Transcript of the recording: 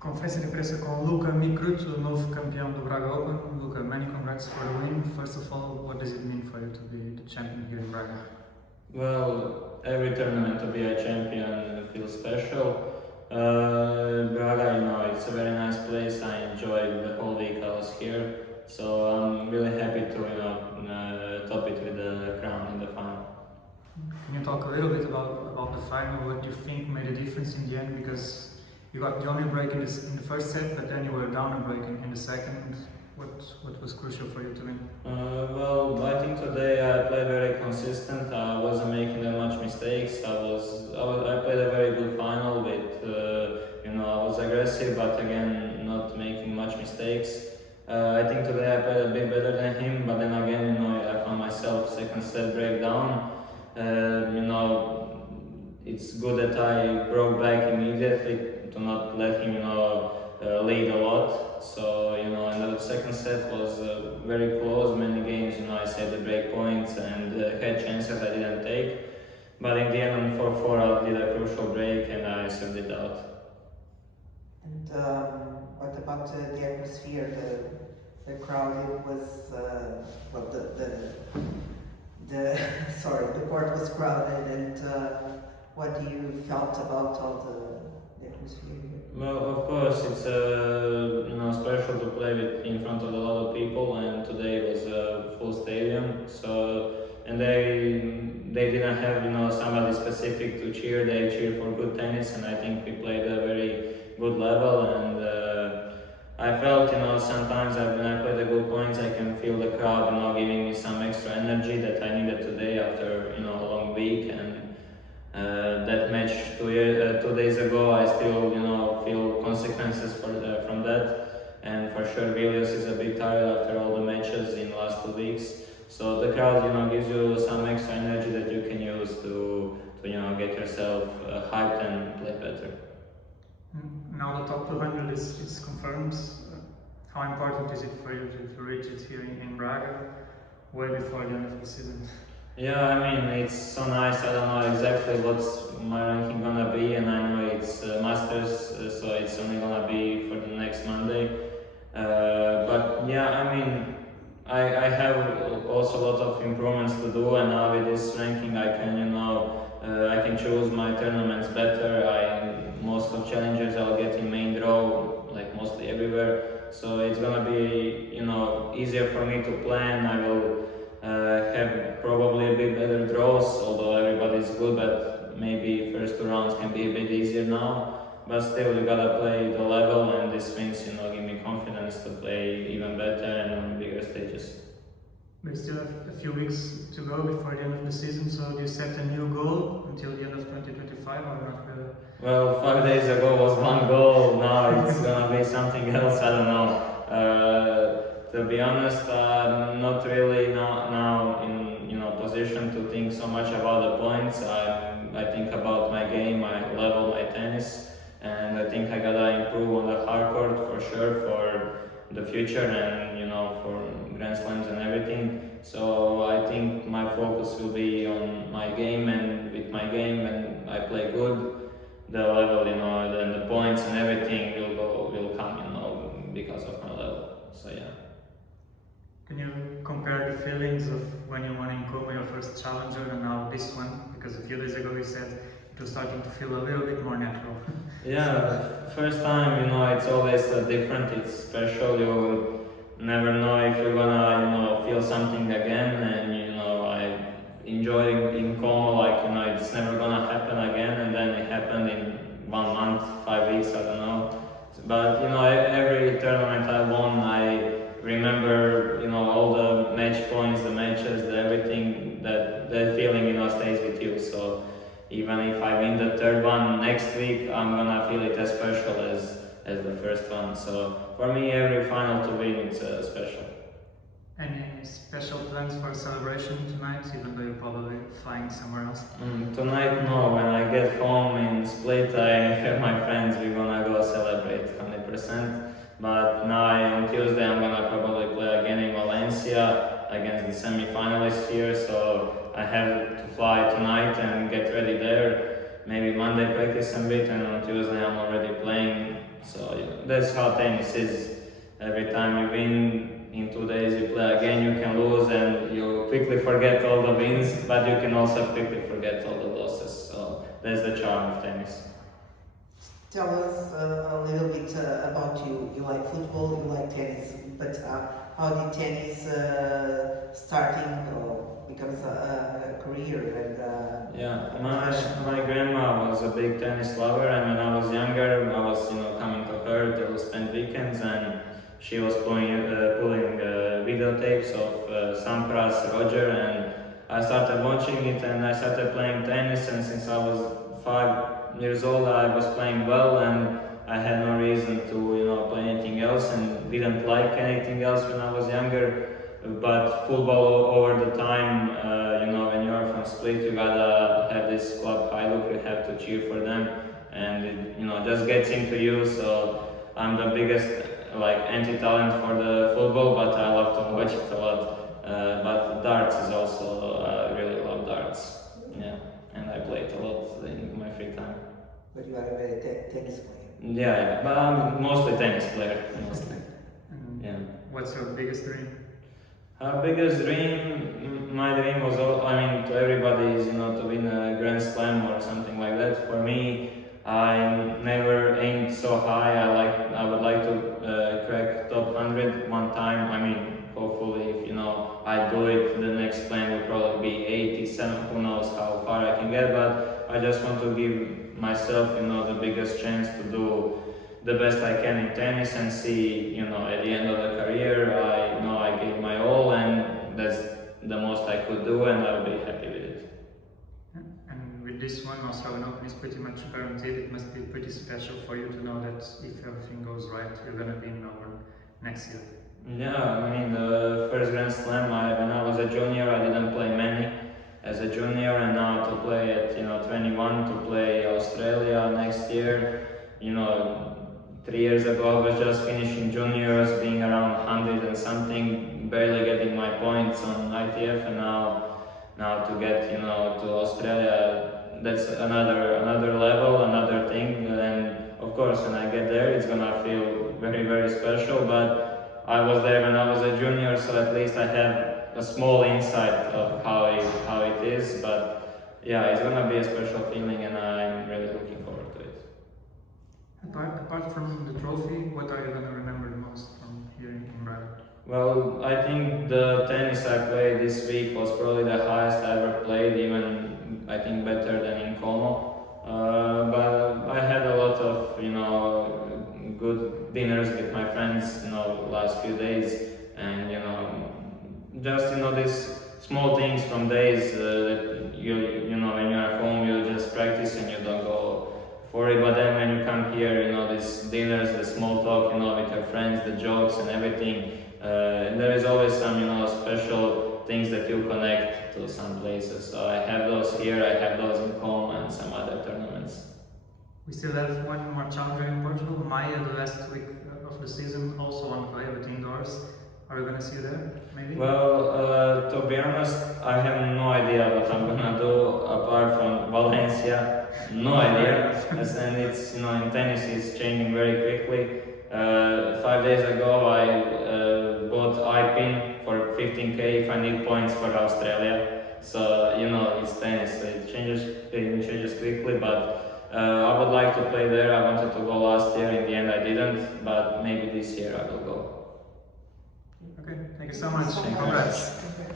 Conferência de imprensa com Luka, Mikrut, o novo campeão do Braga Open. Luka, many congrats for the win. First of all, what does it mean for you to be the champion here in Braga? Well, every tournament to be a champion feels special. Braga, it's a very nice place. I enjoyed the whole week I was here, so I'm really happy to, top it with the crown in the final. Can you talk a little bit about the final? What do you think made a difference in the end? Because you got the only break in the first set, but then you were down a break in the second. What was crucial for you to win? Well, I think today I played very consistent. I wasn't making that much mistakes. I played a very good final with, I was aggressive, but again, not making much mistakes. I think today I played a bit better than him, but then again, I found myself second set breakdown. It's good that I broke back immediately to not let him, lead a lot. So, and the second set was very close. Many games, I saved the break points and had chances I didn't take. But in the end, on 4-4, I did a crucial break and I served it out. And what about the atmosphere, the crowd? It was the court was crowded, and what do you felt about all the atmosphere here? Well, of course, it's special to play in front of a lot of people, and today was a full stadium. So, and they didn't have somebody specific to cheer. They cheered for good tennis, and I think we played a very good level. And I felt sometimes when I play the good points, I can feel the crowd giving me some extra energy that I needed today after a long week. And that match 2 days ago, I still feel consequences from that, and for sure Vilnius is a bit tired after all the matches in the last 2 weeks. So the crowd gives you some extra energy that you can use to get yourself hyped and play better. Now the top 200 is confirmed. How important is it for you to reach it here in Braga way before the end of the season? Yeah, it's so nice. I don't know exactly what's my ranking gonna be, and I know it's Masters, so it's only gonna be for the next Monday. But yeah, I have also a lot of improvements to do, and now with this ranking, I can choose my tournaments better. Most of challengers I'll get in main draw, like mostly everywhere. So it's gonna be easier for me to plan. I will have probably a bit better draws, although everybody's good, but maybe first 2 rounds can be a bit easier now. But still, you gotta play the level, and these wins, give me confidence to play even better and on bigger stages. We still have a few weeks to go before the end of the season, so do you set a new goal until the end of 2025 or not really? Well, 5 days ago was one goal, now it's gonna be something else, I don't know. To be honest, I'm not really now in position to think so much about the points. I think about my game, my level, my tennis, and I think I gotta improve on the hard court for sure for the future and for Grand Slams and everything. So I think my focus will be on my game, and with my game, and I play good, the level, then the points and everything will come, because of my level. So yeah. Can you compare the feelings of when you won in Como, your first challenger, and now this one? Because a few days ago you said it was starting to feel a little bit more natural. Yeah, first time, it's always different, it's special. You never know if you're gonna, feel something again, and I enjoy in Como, it's never gonna happen again, and then it happened in 1 month, 5 weeks, I don't know. But every tournament I won, I remember all the match points, the matches, everything, that feeling stays with you. So even if I win the 3rd one next week, I'm gonna feel it as special as the first one. So for me, every final to win, it's special. Any special plans for a celebration tonight, even though you're probably flying somewhere else? Tonight, no. When I get home in Split, I have my friends. We're gonna go celebrate 100%. But now on Tuesday, I'm gonna probably play again in Valencia against the semi-finalists here. So I have to fly tonight and get ready there. Maybe Monday practice a bit, and on Tuesday I'm already playing. So yeah. that's how tennis is. Every time you win, in 2 days you play again, you can lose and you quickly forget all the wins, but you can also quickly forget all the losses. So that's the charm of tennis. Tell us a little bit about you. You like football, you like tennis, but how did tennis starting or becomes a career? And Yeah, my grandma was a big tennis lover, and when I was younger, I was coming to her to spend weekends, and she was pulling videotapes of Sampras, Roger, and I started watching it, and I started playing tennis, and since I was 5 years old, I was playing well, and I had no reason to play anything else, and didn't like anything else when I was younger. But football over the time, when you are from Split, you gotta have this club Hajduk, you have to cheer for them, and it just gets into you. So I'm the biggest anti-talent for the football, but I love to watch it a lot. But darts is also, I really love darts. Yeah, and I play it a lot in my free time. but you are a very tennis player. Yeah, but I'm mostly tennis player. Mostly. And Yeah. what's your biggest dream? Biggest dream, my dream was, to everybody is, to win a Grand Slam or something like that. For me, I never aimed so high. I would like to crack top 100 one time. Hopefully, if I do it, the next plan will probably be 87. Who knows how far I can get? But I just want to give myself, the biggest chance to do the best I can in tennis and see, at the end of the career, I know I gave my all, and that's the most I could do, and I'll be happy with it. And with this one, Australian Open is pretty much guaranteed. It must be pretty special for you to know that if everything goes right, you're gonna be in Melbourne next year. Yeah, the first Grand Slam, when I was a junior, I didn't play many as a junior, and now to play at 21, to play Australia next year, 3 years ago I was just finishing juniors, being around 100 and something, barely getting my points on ITF, and now to get to Australia, that's another level, another thing, and of course when I get there it's gonna feel very, very special. But I was there when I was a junior, so at least I have a small insight of how it is. But yeah, it's gonna be a special feeling, and I'm really looking forward to it. Apart from the trophy, what are you gonna remember the most from here in Braga? Well, I think the tennis I played this week was probably the highest I ever played, even I think better than in Como. But I had a lot of good dinners with my friends last few days, and just these small things from days that when you're at home you just practice and you don't go for it, but then when you come here, these dinners, the small talk, with your friends, the jokes and everything, there is always some special things that you connect to some places. So I have those here, I have those in Com and some other tournaments. We still have one more challenger in Portugal, Maya, the last week of the season, also on clay but indoors. Are we gonna see you there, maybe? Well, to be honest, I have no idea what I'm gonna do apart from Valencia. No idea. And it's in tennis it's changing very quickly. 5 days ago I bought iPin for 15k if I need points for Australia. So it's tennis, so it changes quickly. But I would like to play there. I wanted to go last year. In the end, I didn't. But maybe this year I will go. Okay, thank you so much. Thank you. Congrats.